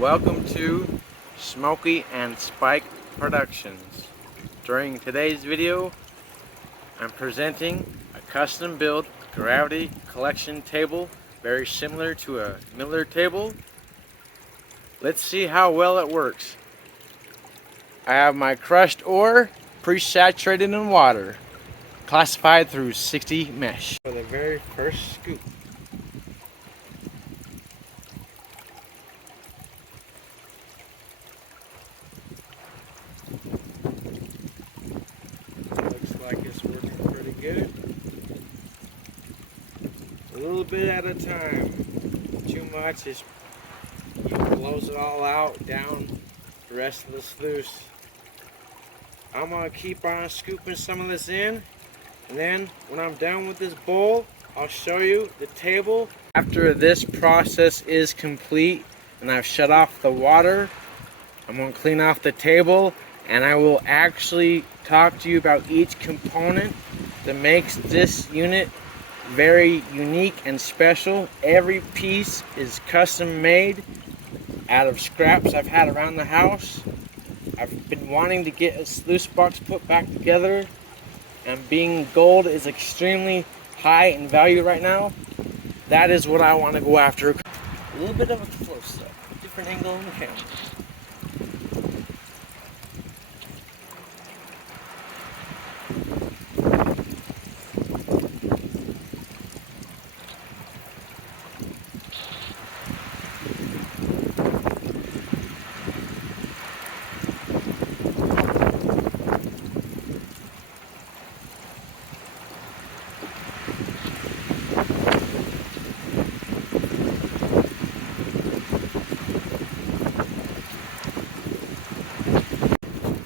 Welcome to Smokey and Spike Productions. During today's video, I'm presenting a custom-built gravity collection table, very similar to a Miller table. Let's see how well it works. I have my crushed ore pre-saturated in water, classified through 60 mesh. For the very first scoop. Looks like it's working pretty good. A little bit at a time. Too much, it blows it all out, down the rest of the sluice. I'm gonna keep on scooping some of this in, and then when I'm done with this bowl, I'll show you the table. After this process is complete and I've shut off the water, I'm gonna clean off the table, and I will actually talk to you about each component that makes this unit very unique and special. Every piece is custom made out of scraps I've had around the house. I've been wanting to get a sluice box put back together, and being gold is extremely high in value right now. That is what I want to go after. A little bit of a close-up, different angle on the camera.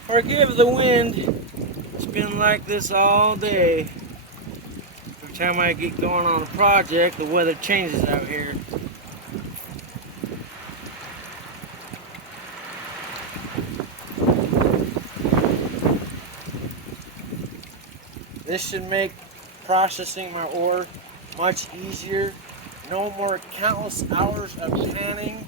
Forgive the wind, it's been like this all day. Every time I get going on a project, the weather changes out here. This should make processing my ore much easier. No more countless hours of panning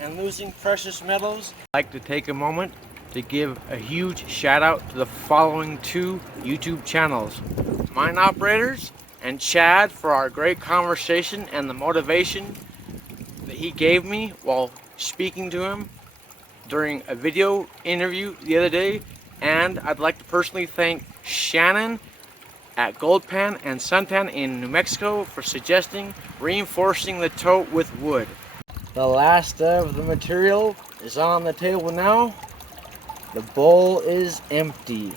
and losing precious metals. I'd like to take a moment to give a huge shout out to the following two YouTube channels, Mine Operators and Chad, for our great conversation and the motivation that he gave me while speaking to him during a video interview the other day. And I'd like to personally thank Shannon at Gold Pan and Suntan in New Mexico for suggesting reinforcing the tote with wood. The last of the material is on the table now. The bowl is empty.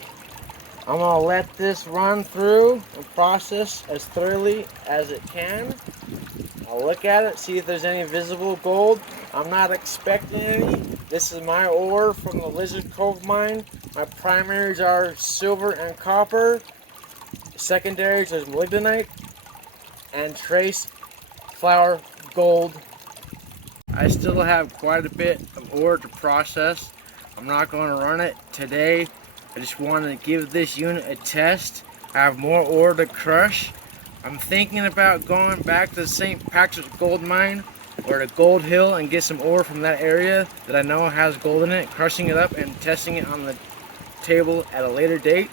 I'm gonna let this run through and process as thoroughly as it can. I'll look at it, see if there's any visible gold. I'm not expecting any. This is my ore from the Lizard Cove mine. My primaries are silver and copper. Secondaries are molybdenite and trace flour gold. I still have quite a bit of ore to process. I'm not going to run it today. I just want to give this unit a test. I have more ore to crush. I'm thinking about going back to the St. Patrick's gold mine or to Gold Hill and get some ore from that area that I know has gold in it, crushing it up and testing it on the table at a later date.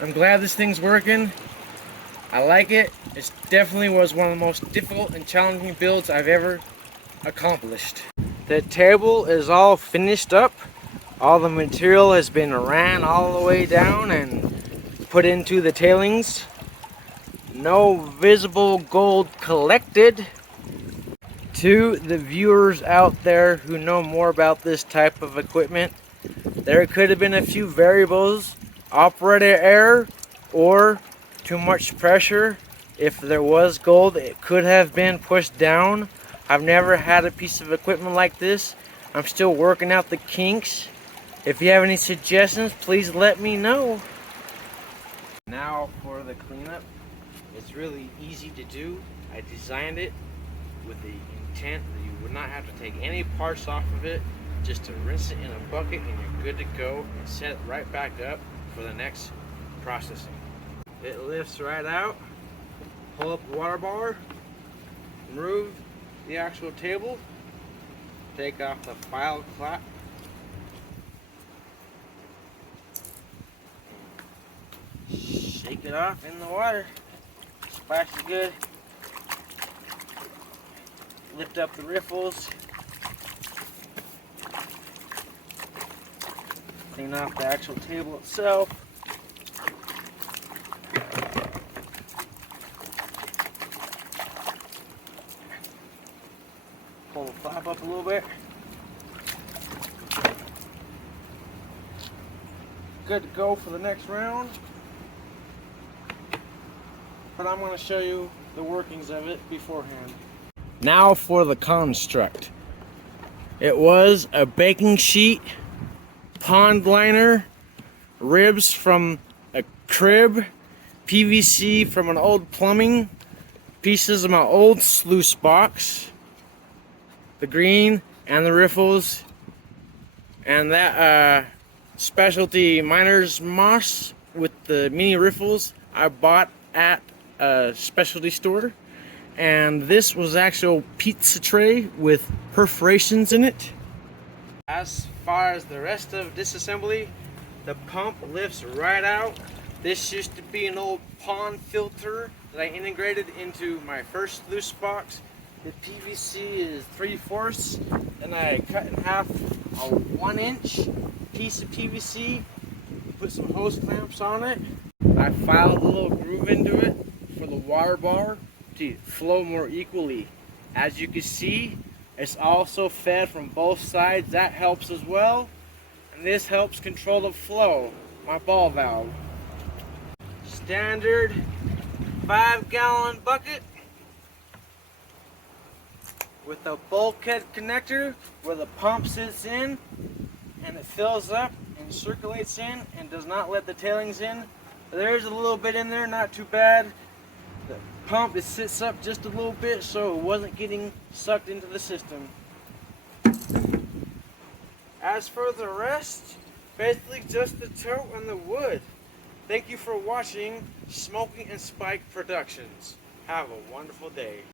I'm glad this thing's working. I like it. It definitely was one of the most difficult and challenging builds I've ever accomplished. The table is all finished up. All the material has been ran all the way down and put into the tailings. No visible gold collected. To the viewers out there who know more about this type of equipment, there could have been a few variables, operator error or too much pressure. If there was gold, it could have been pushed down. I've never had a piece of equipment like this. I'm still working out the kinks. If you have any suggestions, please let me know. Now for the cleanup. It's really easy to do. I designed it with the intent that you would not have to take any parts off of it, just to rinse it in a bucket and you're good to go, and set it right back up for the next processing. It lifts right out. Pull up the water bar, remove the actual table, take off the file flap. Shake it off in the water. Splash it good. Lift up the riffles. Clean off the actual table itself. Pull the flap up a little bit. Good to go for the next round. But I'm going to show you the workings of it beforehand. Now for the construct. It was a baking sheet, pond liner, ribs from a crib, PVC from an old plumbing, pieces of my old sluice box, the green and the riffles, and that specialty miner's moss with the mini riffles I bought at a specialty store. And this was actual pizza tray with perforations in it. As far as the rest of disassembly, the pump lifts right out. This used to be an old pond filter that I integrated into my first sluice box. The PVC is 3/4, and I cut in half a 1-inch piece of PVC, put some hose clamps on it. I filed a little groove into it for the water bar to flow more equally. As you can see, it's also fed from both sides. That helps as well. And this helps control the flow, my ball valve. Standard 5-gallon bucket with a bulkhead connector where the pump sits in and it fills up and circulates in and does not let the tailings in. There's a little bit in there, not too bad. The pump, it sits up just a little bit so it wasn't getting sucked into the system. As for the rest, basically just the tote and the wood. Thank you for watching Smokey and Spike Productions. Have a wonderful day.